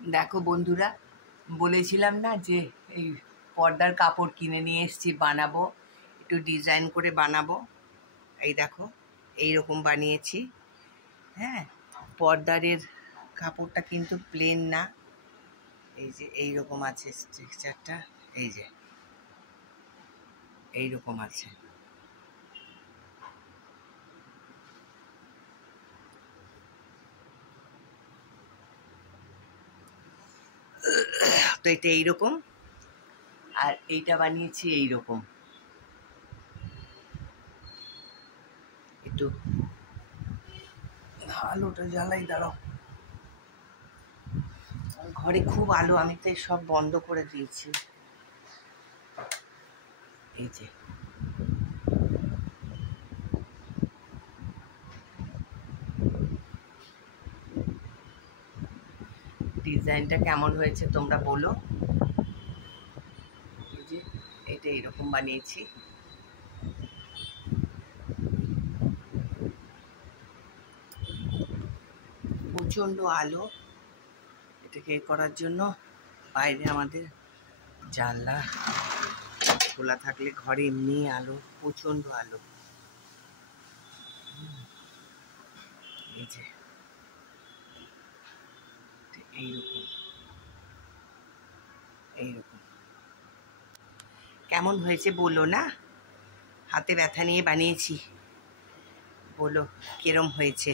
দেখো বন্ধুরা, বলেছিলাম না যে এই পর্দার কাপড় কিনে নিয়ে এসেছি, বানাবো, একটু ডিজাইন করে বানাবো। এই দেখো, এইরকম বানিয়েছি। হ্যাঁ, পর্দারের কাপড়টা কিন্তু প্লেন না, এই যে এইরকম আছে স্ট্রাকচারটা, এই যে এইরকম আছে। তো এটা এইরকম, আর এইটা বানিয়েছি এইরকম। একটু আলোটা জ্বালাই, দাঁড়াও, ঘরে খুব আলো, আমি তাই সব বন্ধ করে দিয়েছি। এই যে ডিজাইনটা কেমন হয়েছে তোমরা বলো। এই যে এটা এরকম বানিয়েছি। প্রচণ্ড আলো, এটাকে করার জন্য বাইরে আমাদের জানলা খোলা থাকলে ঘরে এমনি আলো, প্রচণ্ড আলো। এই যে এইরকম এইরকম কেমন হয়েছে বলো না, হাতে ব্যথা নিয়ে বানিয়েছি, বলো কিরম হয়েছে।